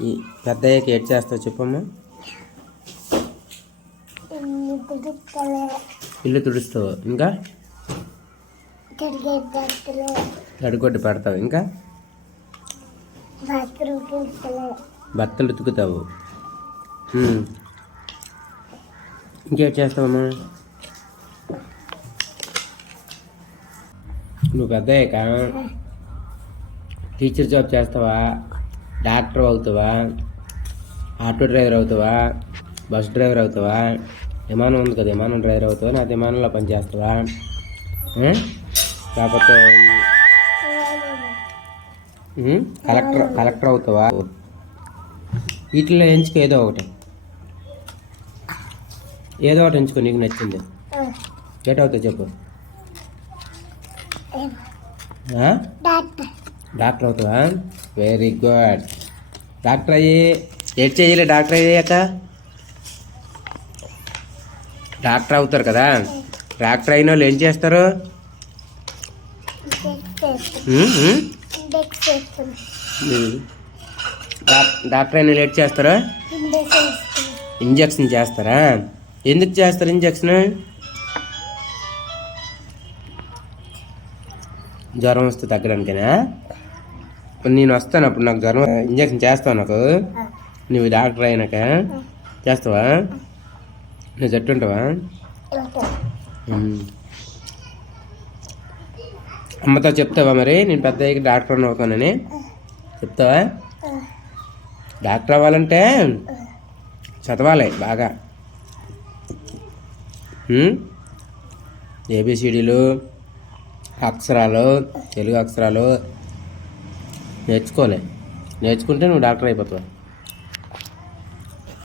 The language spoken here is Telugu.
ఈ పెద్ద అయ్యాక ఏడ్ చేస్తావు చెప్పమ్మా. ఇల్లు తుడుస్తావు. ఇంకా? గడిగొడ్డు పెడతావు. ఇంకా? బట్టలు ఉతుకుతావు. ఇంకేం చేస్తావమ్మా? నువ్వు పెద్ద అయ్యాక టీచర్ జాబ్ చేస్తావా? డాక్టర్ అవుతావా? ఆటో డ్రైవర్ అవుతావా? బస్ డ్రైవర్ అవుతావా? విమానం ఉంది కదా విమానం డ్రైవర్ అవుతావా? నా విమానంలో పని చేస్తావా ఏ? లేకపోతే ఉమ్, కలెక్టర్ కలెక్టర్ అవుతావా? వీటిలో ఎంచుకో ఏదో ఒకటి. ఏదో ఒకటి ఎంచుకో నీకు నచ్చింది. ఏట అవుతావు చెప్పు. ఆ? డాక్టర్ అవుతావా? వెరీ గుడ్ డాక్టర్ అయ్యి ఏడ్ చేయాలి డాక్టర్ అయ్యాక డాక్టర్ అవుతారు కదా? డాక్టర్ అయిన వాళ్ళు ఏం చేస్తారు? డాక్టర్ అయిన వాళ్ళు ఏడ్ చేస్తారా? ఇంజక్షన్ చేస్తారా? ఎందుకు చేస్తారు ఇంజక్షన్? జ్వరం వస్తే తగ్గడానికేనా? నేను వస్తాను అప్పుడు నాకు జ్వరం ఇంజక్షన్ చేస్తావు నాకు. నువ్వు డాక్టర్ అయినాక చేస్తావా? నువ్వు జట్టు ఉంటావా. అమ్మతో చెప్తావా మరి? నేను పెద్ద డాక్టర్ అవుతానని. చెప్తావా? డాక్టర్ అవ్వాలంటే చదవాలి బాగా. ఏబిసిడీలు అక్షరాలు తెలుగు అక్షరాలు నేర్చుకోలే. నేర్చుకుంటే నువ్వు డాక్టర్ అయిపోతావు.